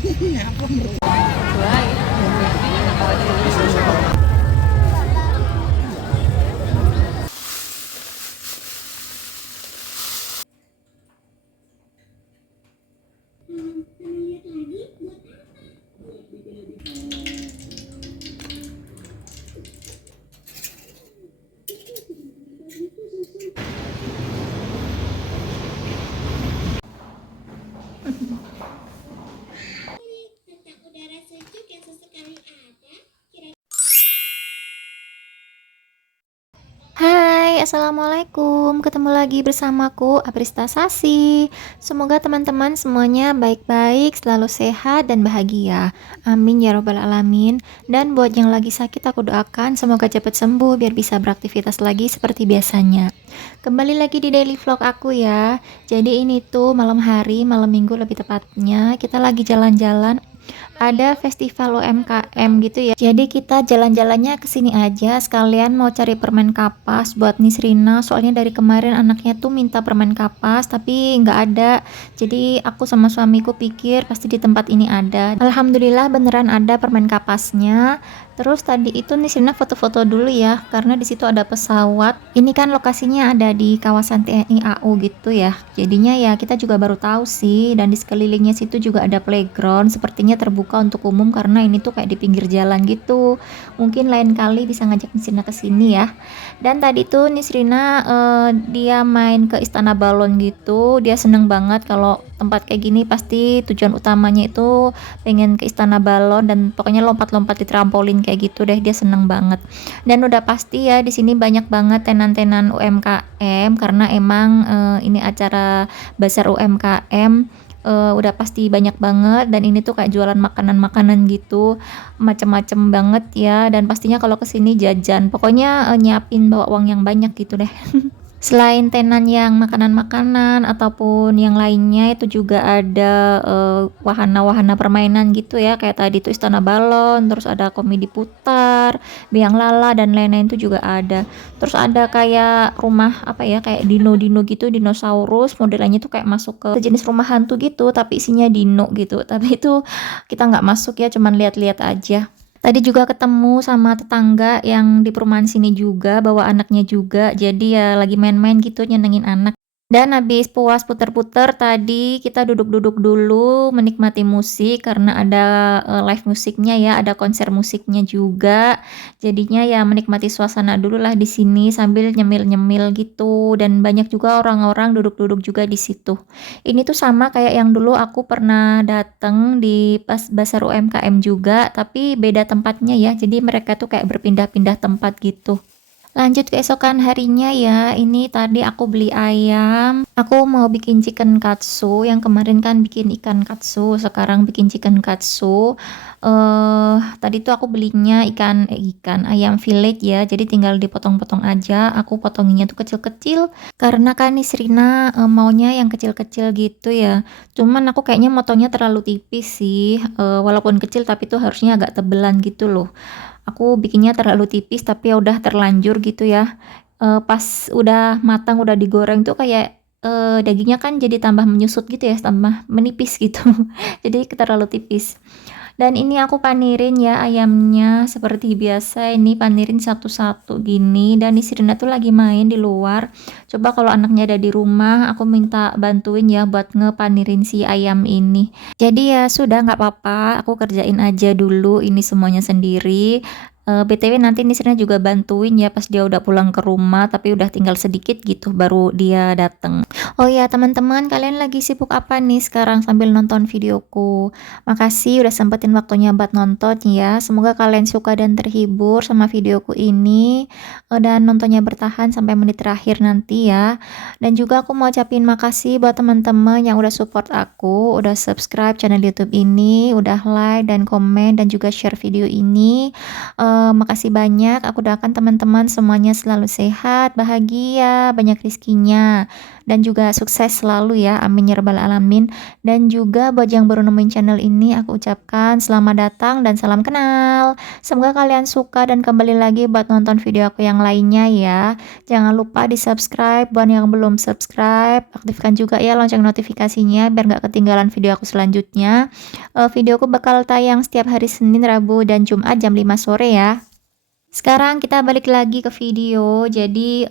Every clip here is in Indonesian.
Tentang udara sejuk yang sesekali ada. Hai, Assalamualaikum. Ketemu lagi bersamaku, Aprista Sasi. Semoga teman-teman semuanya baik-baik, selalu sehat dan bahagia. Amin ya robbal alamin. Dan buat yang lagi sakit, aku doakan semoga cepat sembuh biar bisa beraktivitas lagi seperti biasanya. Kembali lagi di daily vlog aku ya. Jadi ini tuh malam hari, malam minggu lebih tepatnya. Kita lagi jalan-jalan, ada festival UMKM gitu ya. Jadi kita jalan-jalannya ke sini aja, sekalian mau cari permen kapas buat Nisrina. Soalnya dari kemarin anaknya tuh minta permen kapas tapi nggak ada. Jadi aku sama suamiku pikir pasti di tempat ini ada. Alhamdulillah beneran ada permen kapasnya. Terus tadi itu Nisrina foto-foto dulu ya, karena di situ ada pesawat. Ini kan lokasinya ada di kawasan TNI AU gitu ya. Jadinya ya kita juga baru tahu sih, dan di sekelilingnya situ juga ada playground, sepertinya terbuka untuk umum karena ini tuh kayak di pinggir jalan gitu. Mungkin lain kali bisa ngajak Nisrina ke sini ya. Dan tadi tuh Nisrina dia main ke Istana Balon gitu. Dia seneng banget kalau tempat kayak gini, pasti tujuan utamanya itu pengen ke Istana Balon dan pokoknya lompat-lompat di trampolin kayak gitu deh, dia seneng banget. Dan udah pasti ya di sini banyak banget tenan-tenan UMKM karena emang ini acara Basar UMKM. Udah pasti banyak banget, dan ini tuh kayak jualan makanan-makanan gitu, macem-macem banget ya. Dan pastinya kalau kesini jajan, pokoknya nyiapin bawa uang yang banyak gitu deh. Selain tenan yang makanan-makanan ataupun yang lainnya, itu juga ada wahana-wahana permainan gitu ya. Kayak tadi tuh Istana Balon, terus ada komedi putar, biang lala dan lain-lain tuh juga ada. Terus ada kayak rumah apa ya, kayak dino-dino gitu, dinosaurus modelannya tuh kayak masuk ke jenis rumah hantu gitu, tapi isinya dino gitu. Tapi itu kita nggak masuk ya, cuman lihat-lihat aja. Tadi juga ketemu sama tetangga yang di perumahan sini juga, bawa anaknya juga. Jadi ya lagi main-main gitu, nyenengin anak. Dan habis puas puter-puter tadi kita duduk-duduk dulu menikmati musik karena ada live musiknya ya, ada konser musiknya juga. Jadinya ya menikmati suasana dulu lah di sini sambil nyemil-nyemil gitu, dan banyak juga orang-orang duduk-duduk juga di situ. Ini tuh sama kayak yang dulu aku pernah dateng di pas Basar UMKM juga, tapi beda tempatnya ya. Jadi mereka tuh kayak berpindah-pindah tempat gitu. Lanjut keesokan harinya ya, ini tadi aku beli ayam. Aku mau bikin chicken katsu, yang kemarin kan bikin ikan katsu, sekarang bikin chicken katsu. Tadi tuh aku belinya ikan ayam fillet ya, jadi tinggal dipotong-potong aja. Aku potonginnya tuh kecil-kecil, karena kan Nisrina maunya yang kecil-kecil gitu ya. Cuman aku kayaknya motongnya terlalu tipis sih, walaupun kecil tapi tuh harusnya agak tebelan gitu loh. Aku bikinnya terlalu tipis tapi ya udah terlanjur gitu ya. Pas udah matang, udah digoreng tuh kayak dagingnya kan jadi tambah menyusut gitu ya, tambah menipis gitu. Jadi terlalu tipis. Dan ini aku panirin ya ayamnya seperti biasa, ini panirin satu-satu gini. Dan di Sirina tuh lagi main di luar. Coba kalau anaknya ada di rumah, aku minta bantuin ya buat ngepanirin si ayam ini. Jadi ya sudah, nggak apa-apa, aku kerjain aja dulu ini semuanya sendiri. BTW nanti Nisrina juga bantuin ya pas dia udah pulang ke rumah, tapi udah tinggal sedikit gitu baru dia dateng. Oh ya teman-teman, kalian lagi sibuk apa nih sekarang sambil nonton videoku? Makasih udah sempetin waktunya buat nonton ya. Semoga kalian suka dan terhibur sama videoku ini, dan nontonnya bertahan sampai menit terakhir nanti ya. Dan juga aku mau ucapin makasih buat teman-teman yang udah support aku, udah subscribe channel YouTube ini, udah like dan komen dan juga share video ini. Makasih banyak. Aku doakan teman-teman semuanya selalu sehat, bahagia, banyak rezekinya. dan juga sukses selalu ya, amin ya rabbal alamin. Dan juga buat yang baru nemuin channel ini, aku ucapkan selamat datang dan salam kenal. Semoga kalian suka dan kembali lagi buat nonton video aku yang lainnya ya. Jangan lupa di subscribe buat yang belum subscribe, aktifkan juga ya lonceng notifikasinya biar nggak ketinggalan video aku selanjutnya. Videoku bakal tayang setiap hari Senin, Rabu, dan Jumat jam 5 sore ya. Sekarang kita balik lagi ke video. Jadi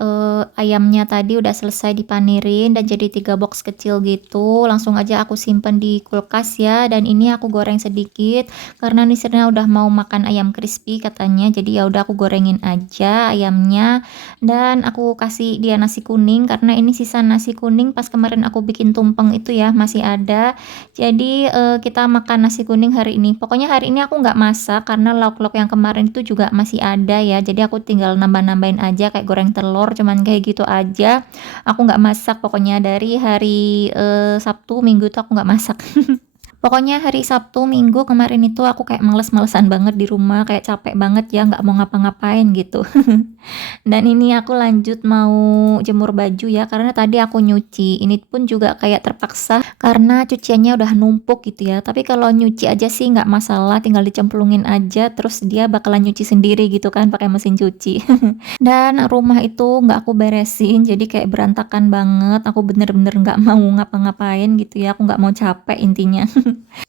ayamnya tadi udah selesai dipanerin dan jadi 3 box kecil gitu. Langsung aja aku simpen di kulkas ya. Dan ini aku goreng sedikit karena Nisirnya udah mau makan ayam crispy katanya. Jadi ya udah aku gorengin aja ayamnya. Dan aku kasih dia nasi kuning karena ini sisa nasi kuning pas kemarin aku bikin tumpeng itu ya, masih ada. Jadi kita makan nasi kuning hari ini. Pokoknya hari ini aku nggak masak karena lauk-lauk yang kemarin itu juga masih ada ya, jadi aku tinggal nambah-nambahin aja kayak goreng telur, cuman kayak gitu aja. Aku nggak masak pokoknya dari hari Sabtu Minggu tuh aku nggak masak. Pokoknya hari Sabtu Minggu kemarin itu aku kayak males-malesan banget di rumah, kayak capek banget ya, nggak mau ngapa-ngapain gitu. Dan ini aku lanjut mau jemur baju ya, karena tadi aku nyuci. Ini pun juga kayak terpaksa karena cuciannya udah numpuk gitu ya. Tapi kalau nyuci aja sih nggak masalah, tinggal dicemplungin aja terus dia bakalan nyuci sendiri gitu kan pakai mesin cuci. Dan rumah itu nggak aku beresin, jadi kayak berantakan banget. Aku bener-bener nggak mau ngapa-ngapain gitu ya, aku nggak mau capek intinya.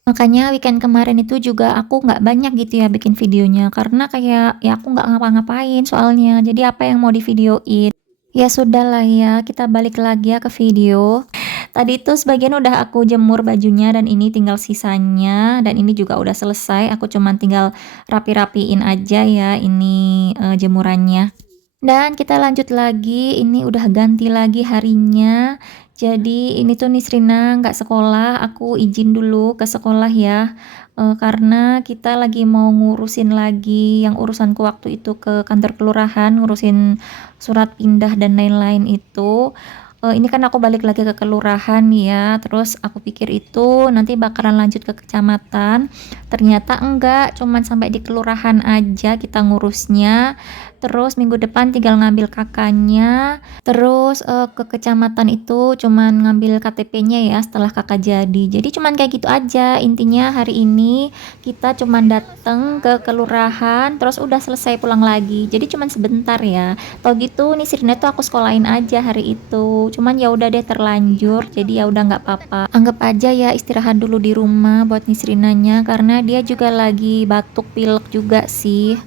Makanya weekend kemarin itu juga aku nggak banyak gitu ya bikin videonya, karena kayak ya aku nggak ngapa-ngapain soalnya. Jadi apa yang mau divideoin? Ya sudahlah ya, kita balik lagi ya ke video. Tadi tuh sebagian udah aku jemur bajunya dan ini tinggal sisanya, dan ini juga udah selesai. Aku cuman tinggal rapi-rapiin aja ya ini jemurannya. Dan kita lanjut lagi, ini udah ganti lagi harinya. Jadi ini tuh Nisrina nggak sekolah, aku izin dulu ke sekolah ya. Karena kita lagi mau ngurusin lagi yang urusanku waktu itu ke kantor kelurahan, ngurusin surat pindah dan lain-lain itu. Ini kan aku balik lagi ke kelurahan ya, terus aku pikir itu nanti bakalan lanjut ke kecamatan. Ternyata enggak, cuman sampai di kelurahan aja kita ngurusnya. Terus minggu depan tinggal ngambil kakaknya. Terus ke kecamatan itu cuman ngambil KTP-nya ya setelah kakak jadi. Jadi cuman kayak gitu aja. Intinya hari ini kita cuman dateng ke kelurahan, terus udah selesai pulang lagi. Jadi cuman sebentar ya. Tau gitu nih Sirina tuh aku sekolahin aja hari itu. Cuman ya udah deh terlanjur. Jadi ya udah nggak apa-apa. Anggap aja ya istirahat dulu di rumah buat Nisrinanya karena dia juga lagi batuk pilek juga sih.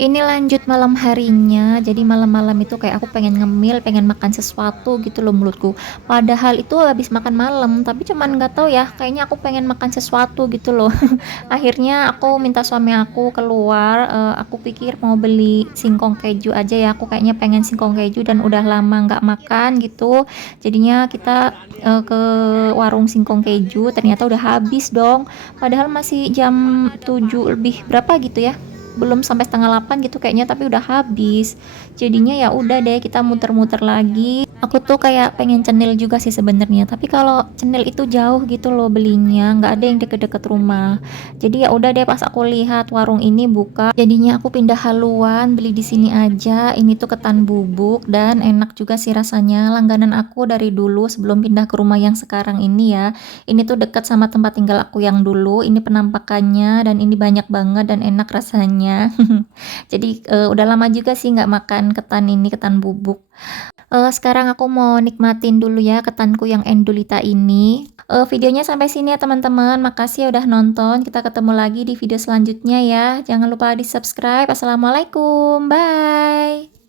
Ini lanjut malam harinya, jadi malam-malam itu kayak aku pengen ngemil, pengen makan sesuatu gitu loh mulutku. Padahal itu habis makan malam, tapi cuman nggak tahu ya, kayaknya aku pengen makan sesuatu gitu loh. Akhirnya aku minta suami aku keluar, aku pikir mau beli singkong keju aja ya, aku kayaknya pengen singkong keju dan udah lama nggak makan gitu. Jadinya kita ke warung singkong keju, ternyata udah habis dong. Padahal masih jam 7 lebih berapa gitu ya, belum sampai setengah 8 gitu kayaknya, tapi udah habis. Jadinya ya udah deh kita muter-muter lagi. Aku tuh kayak pengen cenil juga sih sebenarnya, tapi kalau cenil itu jauh gitu loh belinya, nggak ada yang deket-deket rumah. Jadi ya udah deh pas aku lihat warung ini buka, jadinya aku pindah haluan beli di sini aja. Ini tuh ketan bubuk dan enak juga sih rasanya. Langganan aku dari dulu sebelum pindah ke rumah yang sekarang ini ya. Ini tuh dekat sama tempat tinggal aku yang dulu. Ini penampakannya dan ini banyak banget dan enak rasanya. Jadi udah lama juga sih nggak makan ketan ini, ketan bubuk. Sekarang aku mau nikmatin dulu ya ketanku yang endulita ini. Videonya sampai sini ya teman-teman. Makasih ya udah nonton. Kita ketemu lagi di video selanjutnya ya. Jangan lupa di subscribe. Assalamualaikum. Bye.